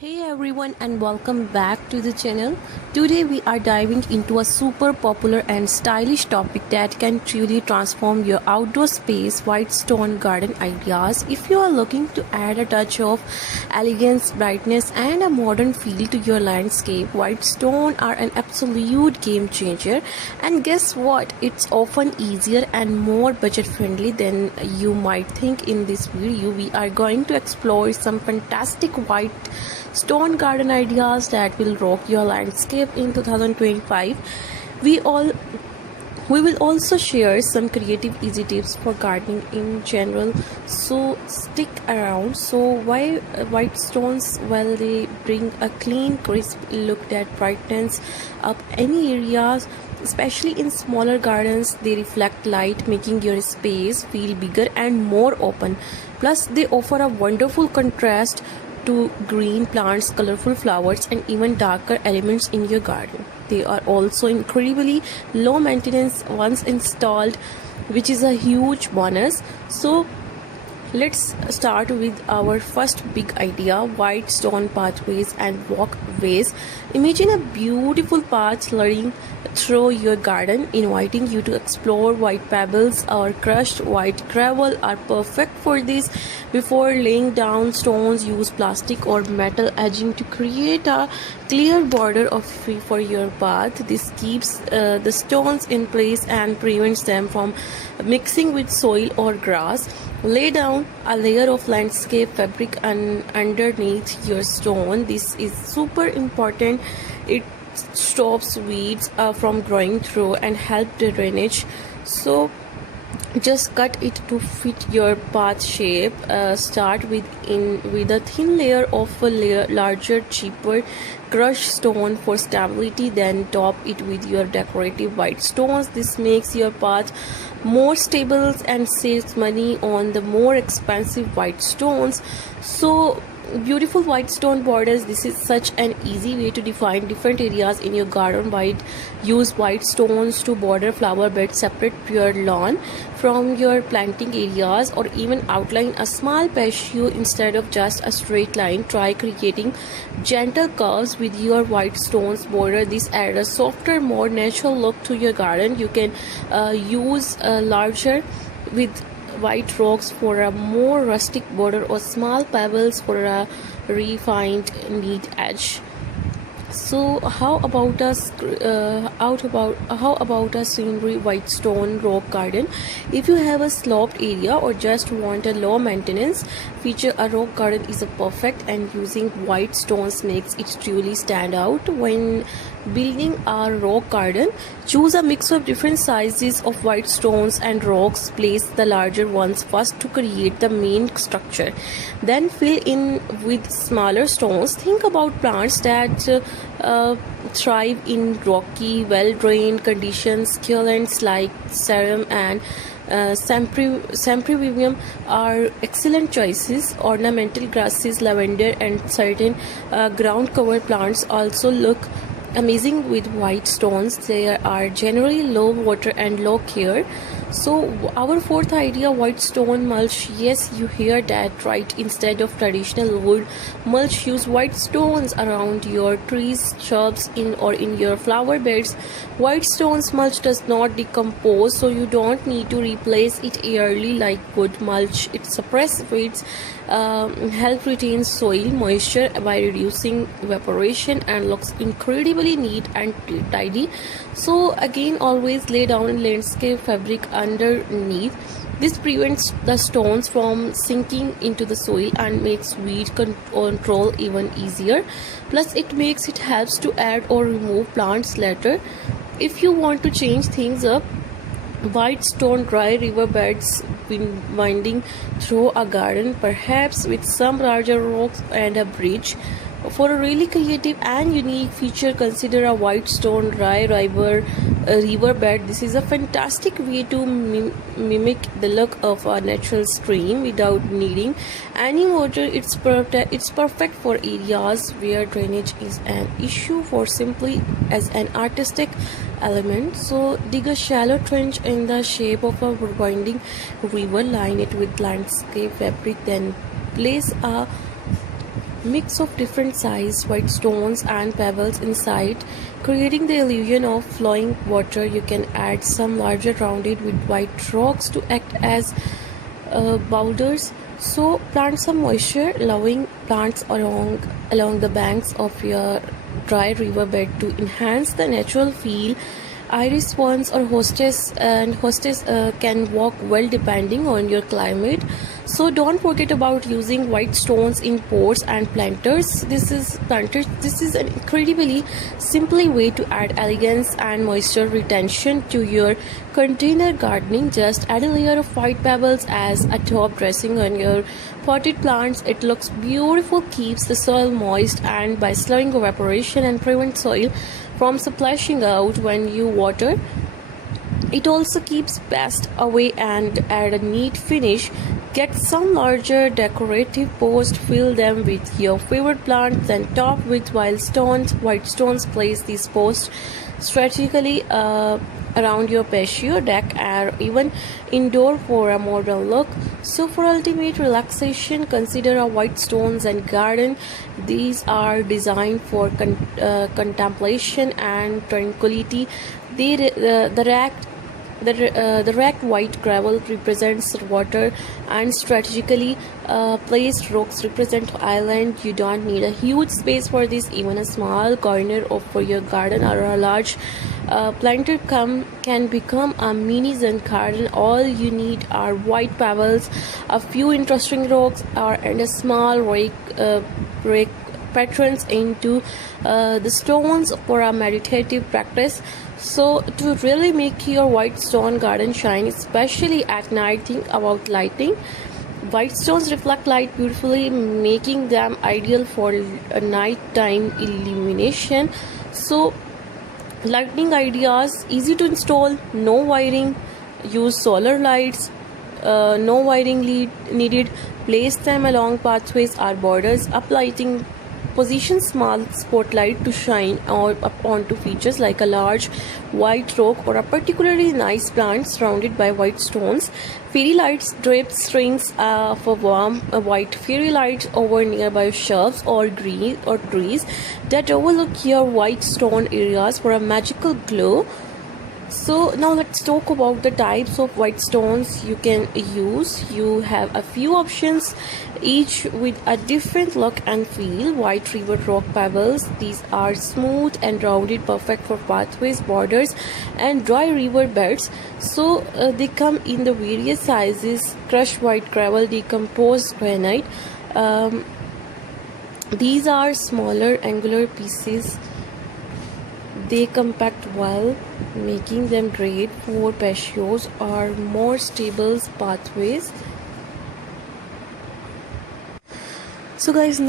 Hey everyone and welcome back to the channel. Today we are diving into a super popular and stylish topic that can truly transform your outdoor space, white stone garden ideas. If you are looking to add a touch of elegance, brightness and a modern feel to your landscape, white stone are an absolute game changer. And guess what? It's often easier and more budget friendly than you might think. In this video, we are going to explore some fantastic white stone garden ideas that will rock your landscape in 2025. We all we will also share some creative easy tips for gardening in general, so stick around. So why white stones? Well, they bring a clean crisp look that brightens up any areas, especially in smaller gardens. They reflect light, making your space feel bigger and more open. Plus they offer a wonderful contrast to green plants, colorful flowers and even darker elements in your garden. They are also incredibly low maintenance once installed, which is a huge bonus. So let's start with our first big idea: white stone pathways and walkways. Imagine a beautiful path leading through your garden, inviting you to explore. White pebbles or crushed white gravel are perfect for this. Before laying down stones, use plastic or metal edging to create a clear border of for your path. This keeps the stones in place and prevents them from mixing with soil or grass. Lay down a layer of landscape fabric underneath your stone. This is super important. It stops weeds from growing through and help the drainage. So just cut it to fit your path shape. Start with a thin layer of larger, cheaper crushed stone for stability, then top it with your decorative white stones. This makes your path more stable and saves money on the more expensive white stones. So beautiful white stone borders. This is such an easy way to define different areas in your garden. Use white stones to border flower beds, separate your lawn from your planting areas, or even outline a small patio instead of just a straight line. Try creating gentle curves with your white stones border. This adds a softer, more natural look to your garden. You can use larger with white rocks for a more rustic border, or small pebbles for a refined neat edge. So how about a scenery white stone rock garden? If you have a sloped area or just want a low maintenance feature, a rock garden is a perfect, and using white stones makes it truly stand out. When building a rock garden, choose a mix of different sizes of white stones and rocks. Place the larger ones first to create the main structure, then fill in with smaller stones. Think about plants that thrive in rocky, well-drained conditions. Succulents like serum and Sempervivum are excellent choices. Ornamental grasses, lavender and certain ground cover plants also look amazing with white stones. They are generally low water and low care. So our fourth idea: white stone mulch. Yes, you hear that right. Instead of traditional wood mulch, use white stones around your trees, shrubs, in your flower beds. White stones mulch does not decompose, so you don't need to replace it yearly like wood mulch. It suppresses weeds, help retain soil moisture by reducing evaporation, and looks incredibly neat and tidy. So again, always lay down landscape fabric underneath. This prevents the stones from sinking into the soil and makes weed control even easier. Plus it helps to add or remove plants later. If you want to change things up, white stone dry riverbeds winding through a garden, perhaps with some larger rocks and a bridge. For a really creative and unique feature, consider a white stone dry riverbed. This is a fantastic way to mimic the look of a natural stream without needing any water. It's perfect for areas where drainage is an issue, for simply as an artistic element. So dig a shallow trench in the shape of a winding river, line it with landscape fabric, then place a mix of different sized white stones and pebbles inside, creating the illusion of flowing water. You can add some larger rounded with white rocks to act as boulders. So plant some moisture loving plants along the banks of your dry riverbed to enhance the natural feel. Iris swans or hostess can walk well depending on your climate. So don't forget about using white stones in pots and planters. This is an incredibly simple way to add elegance and moisture retention to your container gardening. Just add a layer of white pebbles as a top dressing on your potted plants. It looks beautiful, keeps the soil moist, and by slowing evaporation and prevent soil from splashing out when you water. It also keeps pests away and add a neat finish. Get some larger decorative posts, fill them with your favorite plants, then top with wild stones. White stones, place these posts strategically around your patio deck or even indoor for a modern look. So for ultimate relaxation, consider a white stones and garden. These are designed for contemplation and tranquility. The racked white gravel represents water, and strategically placed rocks represent island. You don't need a huge space for this. Even a small corner of for your garden or a large planter can become a mini zen garden. All you need are white pebbles, a few interesting rocks, and a small rake patterns into the stones for a meditative practice. So to really make your white stone garden shine, especially at night, think about lighting. White stones reflect light beautifully, making them ideal for a nighttime illumination. So lighting ideas: easy to install, no wiring, use solar lights, no wiring needed, place them along pathways or borders. Uplighting: position small spotlight to shine up onto features like a large white rock or a particularly nice plant surrounded by white stones. Fairy lights: draped strings for warm white fairy lights over nearby shelves or trees that overlook your white stone areas for a magical glow. So now let's talk about the types of white stones you can use. You have a few options, each with a different look and feel. White river rock pebbles: these are smooth and rounded, perfect for pathways, borders, and dry river beds. So they come in the various sizes: crushed white gravel, decomposed granite. These are smaller angular pieces. They compact well, making them great for patios or more stable pathways. So guys,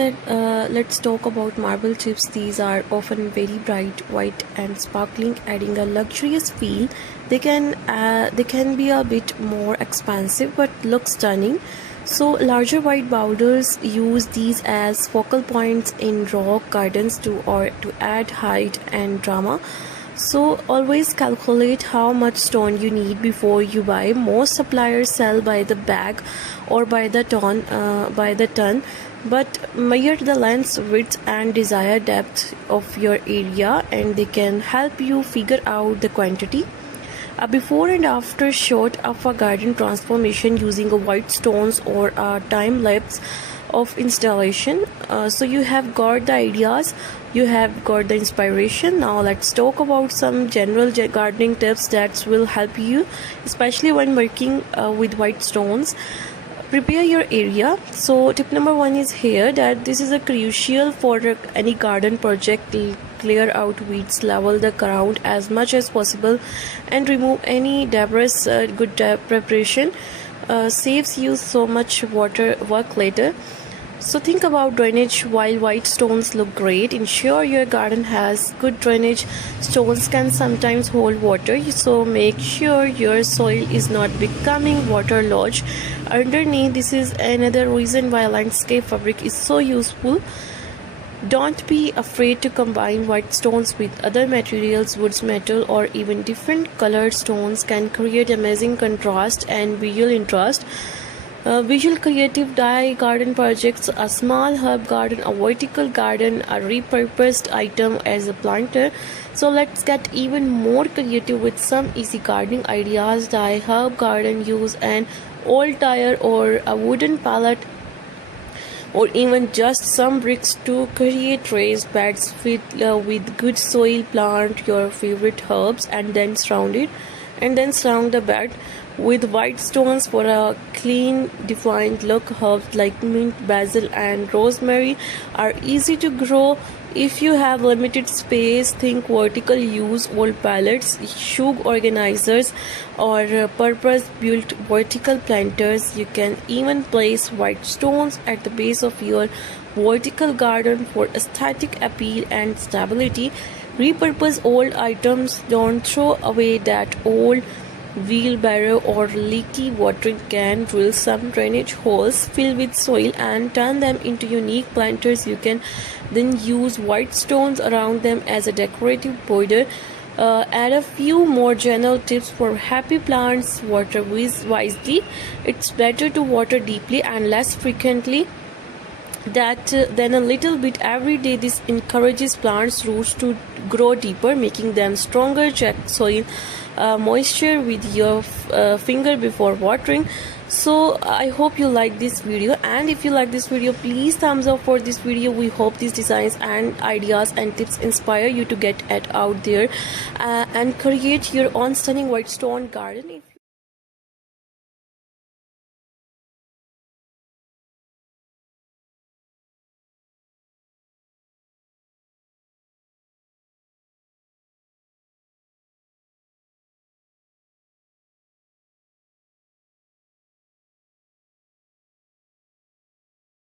let's talk about marble chips. These are often very bright white and sparkling, adding a luxurious feel. They can be a bit more expensive but look stunning. So larger white boulders: use these as focal points in rock gardens to add height and drama. So always calculate how much stone you need before you buy. Most suppliers sell by the bag or by the ton, but measure the length, width, and desired depth of your area, and they can help you figure out the quantity. A before and after shot of a garden transformation using a white stones or a time lapse of installation. So you have got the ideas, you have got the inspiration. Now let's talk about some general gardening tips that will help you, especially when working with white stones. Prepare your area. So tip number 1 is here, that this is a crucial for any garden project. Clear out weeds, level the ground as much as possible, and remove any debris. Good preparation saves you so much water work later. So think about drainage. While white stones look great, ensure your garden has good drainage. Stones can sometimes hold water, so make sure your soil is not becoming waterlogged underneath. This is another reason why landscape fabric is so useful. Don't be afraid to combine white stones with other materials. Woods, metal, or even different colored stones can create amazing contrast and visual interest. Visual creative DIY garden projects, a small herb garden, a vertical garden, a repurposed item as a planter. So let's get even more creative with some easy gardening ideas. DIY herb garden, use an old tire or a wooden pallet or even just some bricks to create raised beds with good soil. Plant your favorite herbs and then surround the bed with white stones for a clean defined look. Herbs like mint, basil and rosemary are easy to grow if you have limited space. Think vertical, use old pallets, shoe organizers or purpose built vertical planters. You can even place white stones at the base of your vertical garden for aesthetic appeal and stability. Repurpose old items, don't throw away that old wheelbarrow or leaky watering can. Drill some drainage holes, fill with soil and turn them into unique planters. You can then use white stones around them as a decorative border. Add a few more general tips for happy plants. Water wisely. It's better to water deeply and less frequently than a little bit every day. This encourages plants roots to grow deeper, making them stronger. Check soil moisture with your finger before watering. So I hope you like this video, and if you like this video, please thumbs up for this video. We hope these designs and ideas and tips inspire you to get out there and create your own stunning white stone garden.